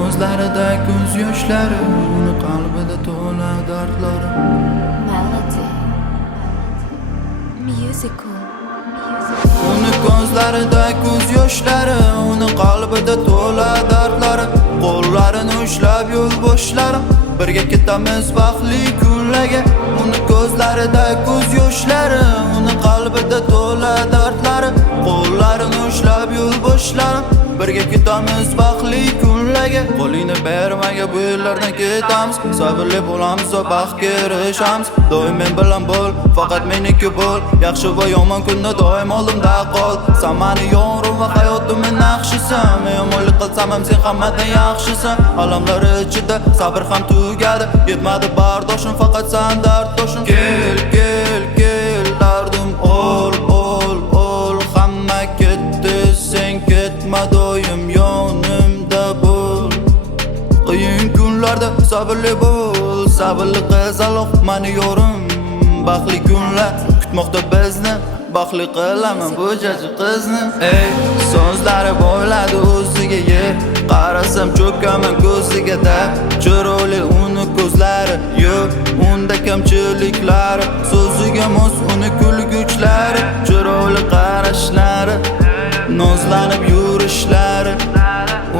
ko'zlarida ko'z yoshlari, uni qalbida to'la dardlari. Melody Musical. Uni ko'zlarida ko'z yoshlari, uni qalbida to'la dardlari. Qo'llarini ushlab yo'l boshlarim, birga ketamiz baxtli kunlarga. Uni ko'zlarida ko'z yoshlari, uni qalbida to'la dardlari. Qo'llarini ushlab yo'l boshlarim, birga ketamiz baxtli kunlarga. Qo'lingni bermaga bu yerlardan ketamiz, sabrli bo'lamiz va baxtga erishamiz. Doim men bilan bo'l, faqat meniki bo'l. Yaxshi va yomon kunda doim oldimda qol. Sen meni yorim va hayotimning naqshisan. Men yomonlik qilsam ham sen hammadan yaxshisan. Alamlar ichida sabr ham tugadi, yetmadi bardoshim, faqat sen darddoshim. Kel, kel, kel, dardim ol, ol, ol. Hamma ketdi, sen ketma, doim yonimda bo'l. Qiyin kunlarda sabrli bo'l, sabrli qizaloq meni yorim. Baxtli kunlar kutmoqda bizni, baxtli qilaman bu jaji qizni. Ey, so'zlari bo'yladi o'ziga ye, qarasam cho'kaman ko'ziga-da. Chiroyli uni ko'zlari, yo'q unda kamchiliklari. So'ziga mos uni kulguchlari, chiroyli qarashlari, nozlanib yurishlari,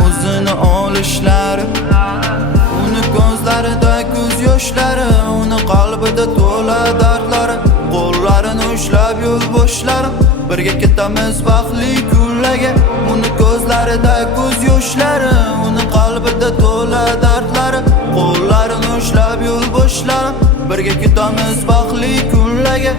o'zini olishlari. Uni ko'zlarida ko'z yoshlari, uni qalbida to'la dardlari. Qo'llarini ushlab yo'l boshlarim, birga ketamiz baxtli kunlarga. Uni ko'zlarida ko'z yoshlari, uni qalbida to'la dardlari. Qo'llarini ushlab yo'l boshlarim, birga ketamiz baxtli kunlarga.